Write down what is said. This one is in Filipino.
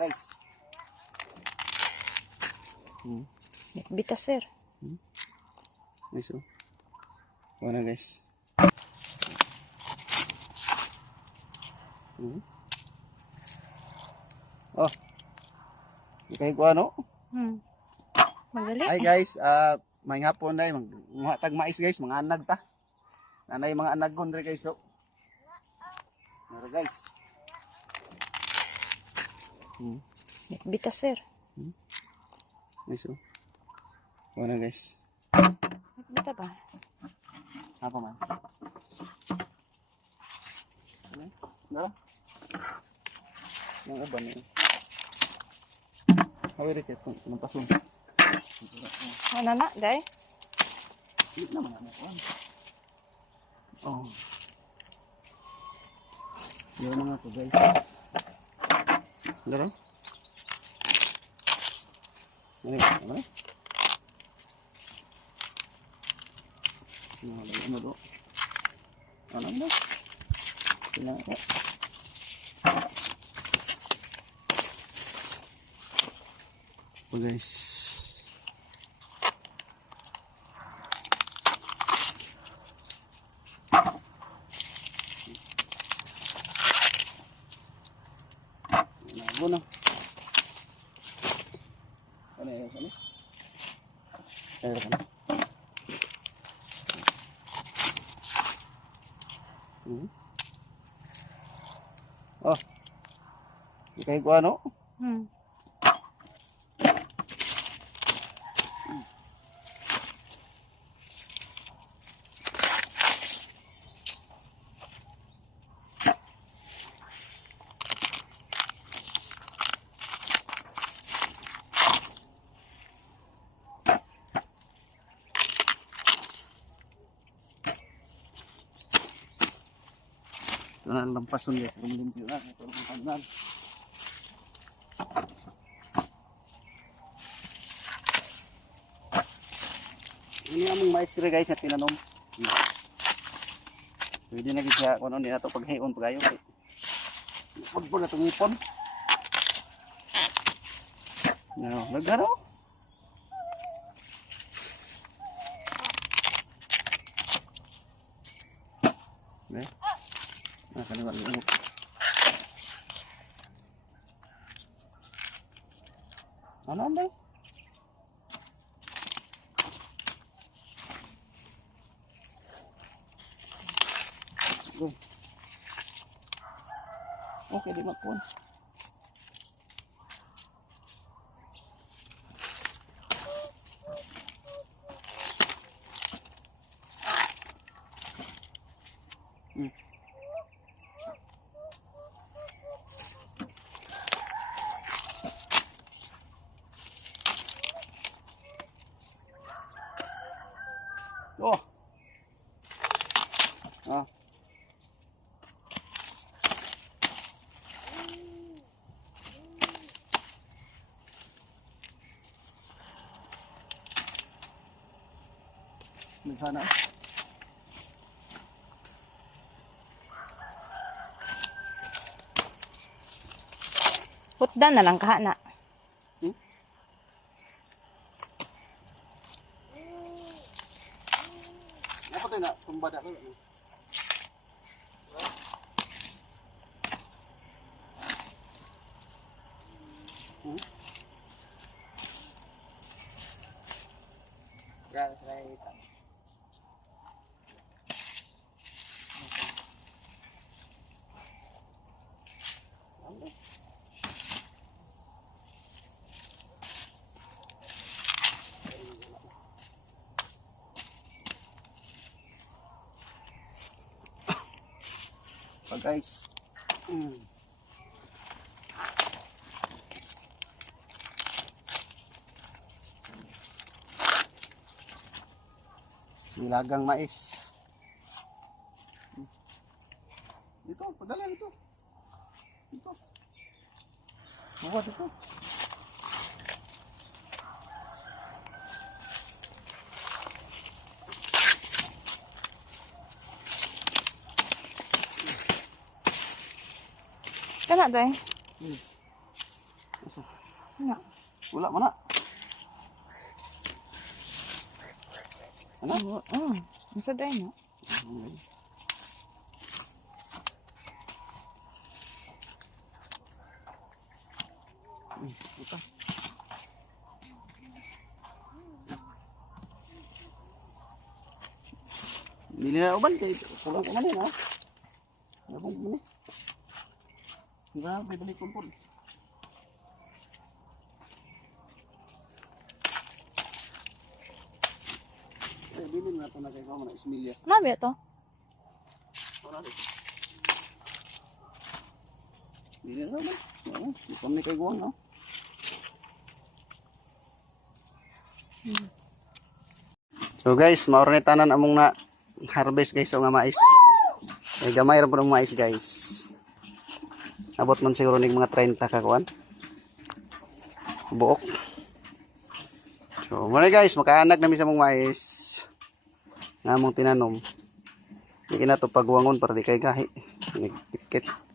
guys. Bita sir. Nice oh. Wala guys. Oh. Ikay ko ano? Magali. Hi guys, may hapon day mga tag mais guys, mga anag ta. Nanay mga anag kon dre guys. So. Mara guys. Bita sir. Nice oh. Wala guys. Bita ba? Apa man? Ano? Yang apa nih? Hawi rin ito, nampasong. Ano na, day? Hindi naman ano ko. Oh. Yun na nga to guys. Laro? Ano yun? Ano yun? Ano do? Ano do? Pinaka. Oh guys. Nago na. Ano yun? Ano? Ano yun? Oh. Ikay ko ano? Ito na lampason guys, lumimpyo na. Ito na pagkanan. Ini among maestro guys at tinanom. Pwede na siya kung ano nila ito paghayon pagayo. Pagpag na tumipon. No, nagaro. Ne? Kaliwat lumot. Ano ba? Okay, di magpun. Oh. Ah. Sana. Putdan na lang kaha na. Apa tuh nak pembadak dulu? Right. Guys. Nilagang mais. Dito, padala dito. Dito. Bawa dito. Kana day? Na. Wala man na. Ano? Ang sa day na. Ito. Bili na uban kay kulang ko man din ha. Nabong mo ni. Grabe balik ko po. Say bili na to na kay ko man ismilya. Nabi ito. Bili na uban. Oo, ikam ni kay guwang no. So guys, maoray tanan among na harvest guys o nga mais. Ay gamay ra po ng mais guys. Abot man siguro ning mga 30 ka kuan. Buok. So muna guys, makaanag nami sa mong mais. Nga among tinanom. Di na to pagwangon para di kay gahi. Nagpikit.